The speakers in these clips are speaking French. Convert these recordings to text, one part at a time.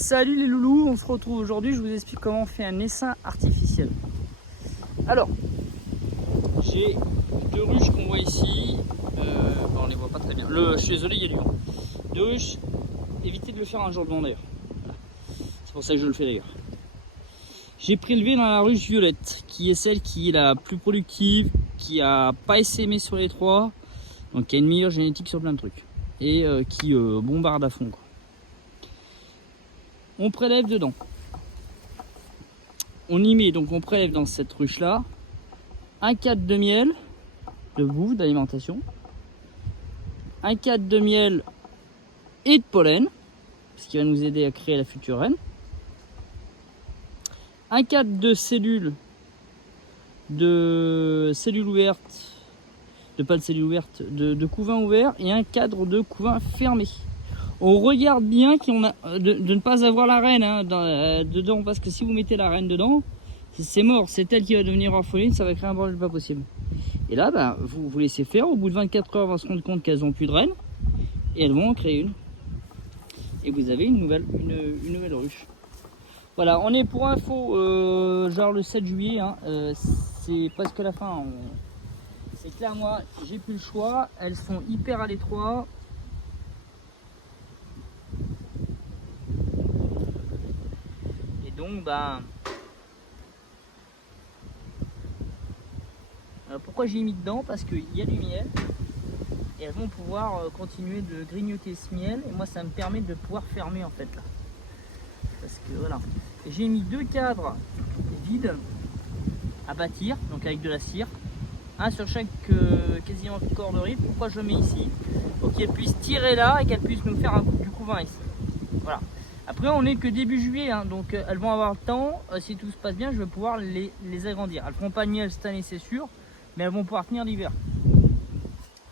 Salut les loulous, on se retrouve aujourd'hui, je vous explique comment on fait un essaim artificiel. Alors, j'ai deux ruches qu'on voit ici, on les voit pas très bien, je suis désolé, il y a du vent. Deux ruches, évitez de le faire un jour de vent d'ailleurs, voilà. C'est pour ça que je le fais d'ailleurs. J'ai prélevé dans la ruche violette, qui est celle qui est la plus productive, qui a pas essaimé sur les trois, donc qui a une meilleure génétique sur plein de trucs, et qui bombarde à fond, quoi. On prélève dedans. On y met, donc on prélève dans cette ruche là un cadre de miel de bouffe, d'alimentation, un cadre de miel et de pollen, ce qui va nous aider à créer la future reine, un cadre de cellules ouvertes, de couvain ouvert, et un cadre de couvain fermé. On regarde bien de ne pas avoir la reine dedans, parce que si vous mettez la reine dedans, c'est mort, c'est elle qui va devenir orpheline, ça va créer un bordel pas possible. Et là, vous laissez faire, au bout de 24 heures, on va se rendre compte qu'elles n'ont plus de reine, et elles vont en créer une. Et vous avez une nouvelle ruche. Voilà, on est pour info, genre le 7 juillet, c'est presque la fin. C'est clair, moi, j'ai plus le choix, elles sont hyper à l'étroit. Donc pourquoi j'ai mis dedans? Parce qu'il y a du miel et elles vont pouvoir continuer de grignoter ce miel, et moi ça me permet de pouvoir fermer en fait là, parce que voilà. J'ai mis deux cadres vides à bâtir, donc avec de la cire, un sur chaque quasiment corderie. Pourquoi je mets ici? Pour qu'elles puissent tirer là et qu'elles puissent nous faire du couvain ici. Voilà. Après, on n'est que début juillet, donc elles vont avoir le temps, si tout se passe bien, je vais pouvoir les agrandir. Elles ne feront pas de miel cette année, c'est sûr, mais elles vont pouvoir tenir l'hiver.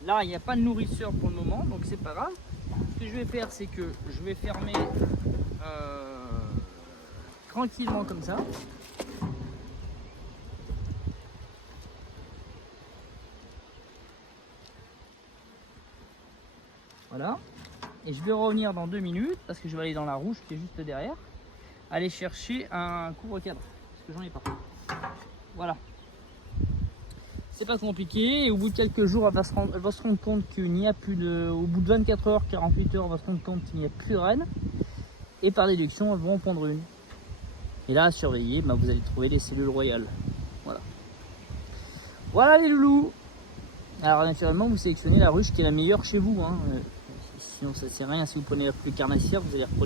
Là, il n'y a pas de nourrisseur pour le moment, donc c'est pas grave. Ce que je vais faire, c'est que je vais fermer tranquillement comme ça. Voilà. Et je vais revenir dans 2 minutes, parce que je vais aller dans la ruche qui est juste derrière, aller chercher un couvre-cadre, parce que j'en ai pas. Voilà. C'est pas compliqué, et au bout de quelques jours, elle va se rendre compte qu'il n'y a plus de... Au bout de 24 heures, 48 heures, elle va se rendre compte qu'il n'y a plus de reine, et par déduction, elles vont en prendre une. Et là, à surveiller, vous allez trouver les cellules royales. Voilà. Voilà les loulous. Alors naturellement, vous sélectionnez la ruche qui est la meilleure chez vous, Sinon ça sert à rien, si vous prenez la plus carnassière, vous allez reproduire